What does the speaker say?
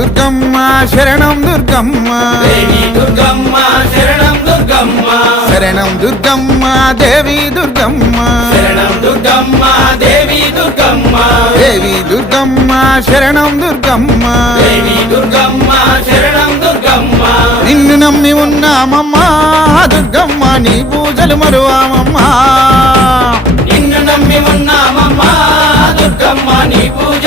దుర్గమ్మ శరణం దుర్గమ్మ దేవి దుర్గమ్మ శరణం దుర్గమ్మ శరణం దుర్గమ్మ దేవి దుర్గమ్మ శరణం దుర్గమ్మ దేవి దుర్గమ్మ దేవి దుర్గమ్మ శరణం దుర్గమ్మ దేవి దుర్గమ్మ శరణం దుర్గమ్మ నిన్ను నమ్మి ఉన్నామమ్మా దుర్గమ్మ నీ పూజలు మరువామమ్మా నిన్ను నమ్మి ఉన్నామమ్మా దుర్గమ్మ నీ పూజ